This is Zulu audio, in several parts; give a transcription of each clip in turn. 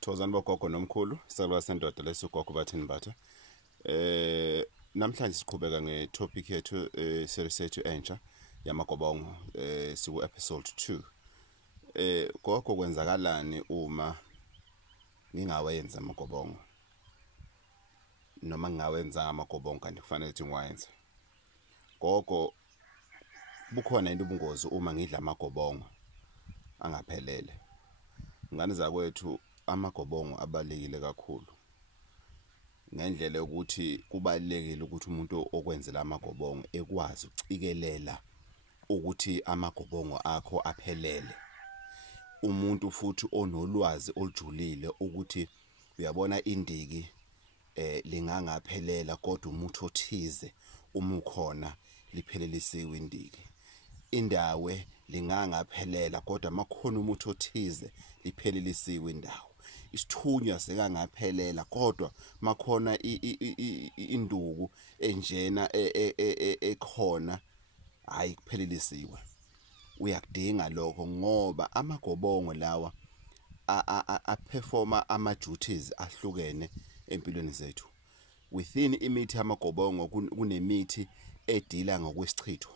Thokozani bogogo nomkhulu salwa sendoda lesugogo Bathini Mbatha. Namhlanje siqhubeka ngetopic yethu series yethu entsha yamagobongo siku episode 2. Gogo kwenzakalani uma ngingawenza amagobongo noma ngingawenza amagobongo kanti kufanele ukuthi ngiwayenze. Gogo bukhona into ubungozi uma ngidla amagobongo angaphelele. Ngane zakwethu amagobongo abalekile kakhulu ngendlela yokuthi kubalekile ukuthi umuntu okwenzela amagobongo ekwazi ukucikelela ukuthi amagobongo akho aphelele. Umuntu futhi onolwazi olujulile ukuthi uyabona indiki lingangaphelela kodwa umuntu othize uma ukhona liphelelisiwe indiki. Indawe lingangaphelela kodwa makhona umuntu othize liphelelisiwe indawo. Isithunywa sekangaphelela kodwa makhona induku enjena ekhona hayi kuphelelisiwe. Uyakudinga lokho ngoba amagobongo lawa aperforma ama duties ahlukene empilweni zethu. Within imithi amagobongo kunemithi edila ngokwesichitho,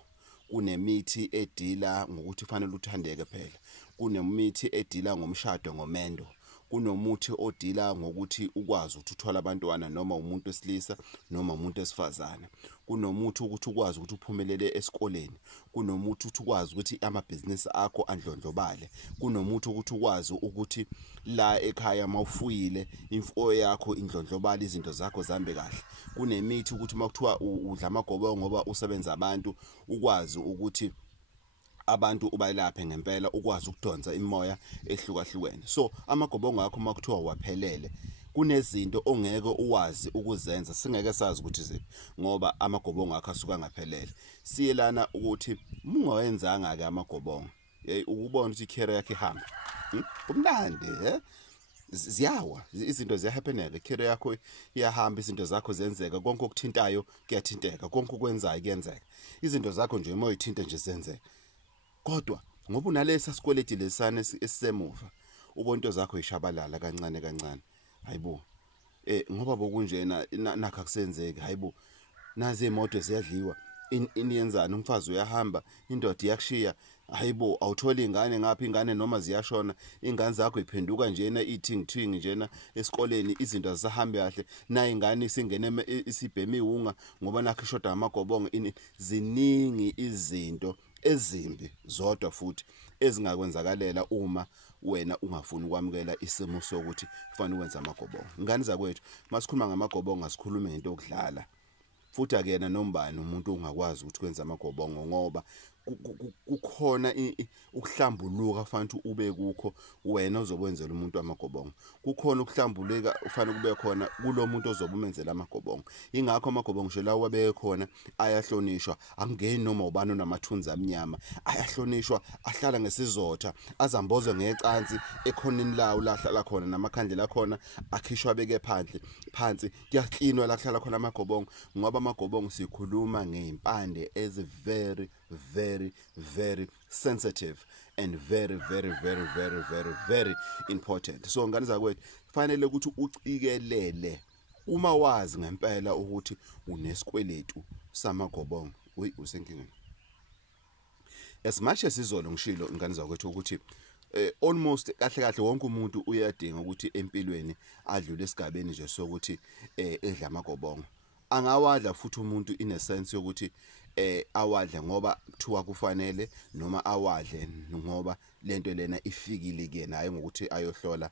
kunemithi edila ngokuthi fanele uthandeke phela, kunemithi edila ngomshado ngomendo, kunomuthi odila ngokuthi ukwazi ukuthi uthola abantwana noma umuntu wesilisa noma umuntu wesifazane, kunomuthi ukuthi ukwazi ukuthi uphumelele esikoleni, kunomuthi ukuthi ukwazi ukuthi amabhizinisi akho andlondlobale, kunomuthi ukuthi ukwazi ukuthi la ekhaya mawufuyile imfuyo yakho indlondlobale izinto zakho zambe kahle, kunemithi ukuthi makuthiwa udla amagobongo ngoba usebenza abantu ukwazi ukuthi abantu ubayilaphe ngempela ukwazi ukudonsa imoya ehlukahlukene. So amagobongo akho makuthiwa waphelele kunezinto ongeke uwazi ukuzenza singeke sazi ukuthi ziphi ngoba amagobongo akho asuka ngaphelele. Siyelana ukuthi ungawenzanga ke amagobongo ukubona ukuthi career yakhe ihamba kumnandi ziyawa izinto ziyahappeneka, career yakho iyahamba, izinto zakho zenzeka, konke okuthintayo kuyathinteka, konke okwenzayo kuyenzeka, izinto zakho nje uma uyithinta nje zenzeka. Kodwa ngoba unalesa sikweleti lesana esisemuva ubonto zakho ishabalala kancane kancane, hayibo ngoba bokunjena nakho akusenzeki, hayibo nazi imoto ziyadliwa, iniyenzana, umfazi uyahamba, indoda iyakushiya, hayibo awuthola ingane ngapha, ingane noma ziyashona, ingane zakho iphenduka njena ithingithing njena esikoleni, izinto azisahambi kahle, na ingane isingene isibhemi iwunga ngoba nakho ishoda amagobongo. Ziningi izinto ezimbi zodwa futhi ezingakwenzakalela uma wena ungafuni ukwamukela isimo sokuthi kufanele ukwenza amagobongo. Ngane zakwethu masikhuluma ngamagobongo asikhulume ngento okudlala futhi akuyena nombani umuntu ungakwazi ukuthi kwenza amagobongo ngoba kukhona ukuhlambuluka fanele ube kukho wena ozokwenzela umuntu amagobongo. Kukhona ukuhlambuleka ufanele kube khona kulo muntu ozobumenzela amagobongo. Ingakho amagobongo shela wabeke khona ayahlonishwa, angeni noma ubani onamathunzi amnyama, ayahlonishwa, ahlala ngesizotha, azambozwe ngecansi ekhoneni lawo lahlala khona, namakhandlela khona akhishwa beke phansi kuyaklinwa la kuhlala khona amagobongo ngoba amagobongo sikhuluma ngeimpande as very sensitive and very important. So ngane zakwethu fanele ukuthi ucikelele uma wazi ngempela ukuthi unesikweletu samagobongo usenkingeni. As much as izolo ngishilo ngane zakwethu ukuthi almost kahle wonke umuntu uyadinga ukuthi empilweni adlule esigabeni nje sokuthi edla amagobongo. Angawadla futhi umuntu ine sense yokuthi awadle ngoba kuthiwa kufanele noma awadle ngoba lento lena ifikile kuyena hayi ngokuthi ayohlola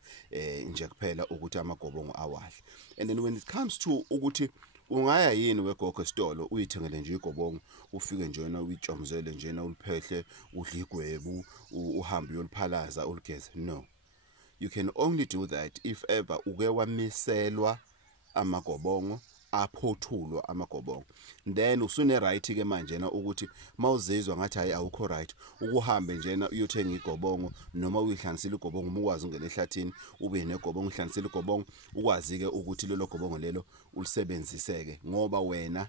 nje kuphela ukuthi amagobongo awadle. And then when it comes to ukuthi ungaya yini wegogo esitolo uyithengele nje igobongo ufike njena uyitshomzele njena uliphehle udla igwebu uhambe uyoliphalaza uligeze. No, you can only do that if ever uke wamiselwa amagobongo, aphothulwa amagobongo, then usune right ke manje na ukuthi mawuzizwa ngathi hayi awukho right ukuhambe njena uyothenga igobongo noma uyihlanganisile igobongo umukwazi ungena ehlathini ube negobongo uhlanganisile igobongo ukwazi ke ukuthi lelo gobongo lelo ulisebenziseke ngoba wena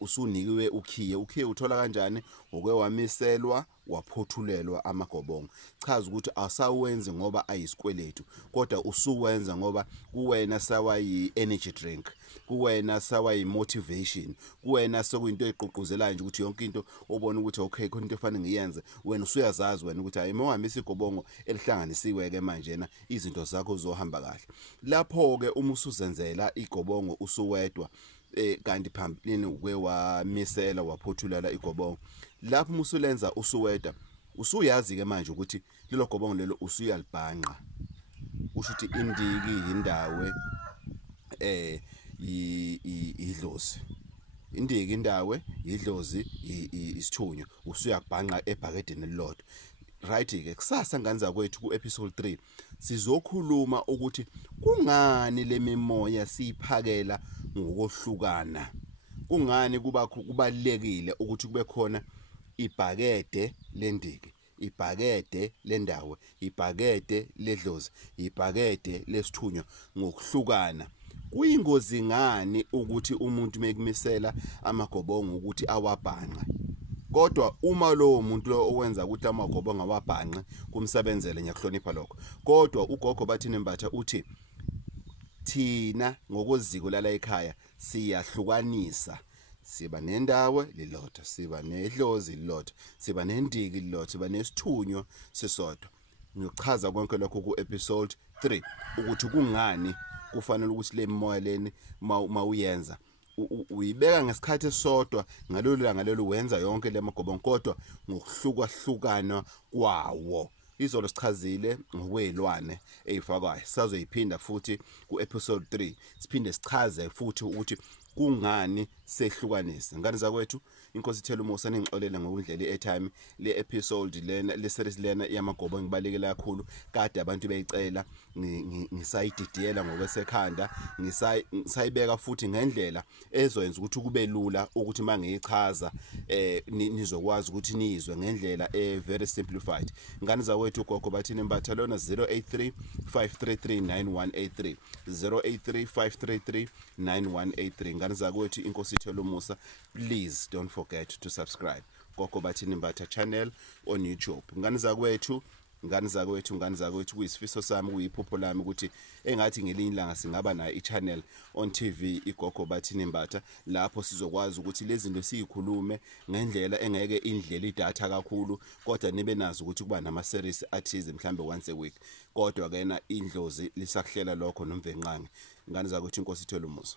usunikiwe ukhiye uthola kanjani okwewamiselwa waphothulelwa amagobongo. Chaza ukuthi asawenzi ngoba ayisikweletu kodwa usuwenza ngoba kuwena sawayi energy drink, kuwena sawayi motivation, kuwena sekuyinto eziqoquzelayo nje ukuthi yonke into obona ukuthi okay khona into efanele ngiyenze, wena usuyazazi wena ukuthi hayi mawuhamisa igobongo elihlanganisiwe ke manje na izinto zakho zohamba kahle. Lapho ke uma usuzenzela igobongo usuwedwa kanti phambilini ukwewamisela waphothulala igobongo, lapho musulenza usuwedwa usuyazi ke manje ukuthi lelo gobongo lelo usuyalibhanqa, usho ukuthi indiki indawe idlozi, indiki indawe idlozi isithunywa usuyakubhanqa ebhakedeni elilodwa. Right ke kusasa ngane zakwethu ku episode 3 sizokhuluma ukuthi kungani lemimoya siyiphakela ngokuhlukana, kungani kubalekile ukuthi kube khona ibhakede lendiki, ibhakede lendawe, ibhakede ledlozi, ibhakede lesithunywa ngokuhlukana. Kuyingozi ngani ukuthi umuntu mekumisela amagobongo ukuthi awabhanqe, kodwa uma lowo muntu lo owenza ukuthi amagobongo awabhanqe kumsebenzele, ngiyakuhlonipha lokho. Kodwa uGogo Bathini Mbatha uthi thina ngokoziko lala ekhaya siyahlukanisa, siba nendawo lilodwa, siba nedlozi lilodwa, siba nendiki lilodwa, siba nesithunywa sisodwa. Ngiyochaza konke lokho ku episode 3 ukuthi kungani kufanele ukuthi le moya leni mawuyenza uyibeka ngesikhathi esodwa, ngalolu langa lelo wenza yonke le magobongo kodwa ngokuhlukahlukana kwawo. Izolo sichazile ngokwezilwane ezifakwayo, sazoyiphinda futhi ku episode 3 siphinde sichaze futhi ukuthi kungani sehlukanisa. Ngane zakwethu, inkosi ithela umusa ningixolele ngokundlela i-airtime le episode lena le series lena yamagobongo ngibalekele kakhulu, kade abantu beyicela ngisayididiyela ngokwesekhanda, ngisayibeka futhi ngendlela ezoyenza ukuthi kube lula ukuthi mangiyichaza nizokwazi ukuthi nizwe ngendlela very simplified. Ngane zakwethu uGogo Bathini Mbatha lona 083 533 9183 083 533 9183. Ngane zakwethu inkosi ithela umusa, please don't forget to subscribe Gogo Bathini Mbatha channel on YouTube. Ngane zakwethu kuyisifiso sami, kuyiphupho lami ukuthi engathi ngelinye ilanga singaba nayo i-channel on TV iGogo Bathini Mbatha, lapho sizokwazi ukuthi lezi zinto siyikhulume ngendlela engeke indlela idatha kakhulu, kodwa nibe nazo ukuthi kuba nama series athize mhlambe once a week. Kodwa ke na indlozi lisakuhlela lokho nomvenqangi. Ngane zakwethu inkosi ithela umusa.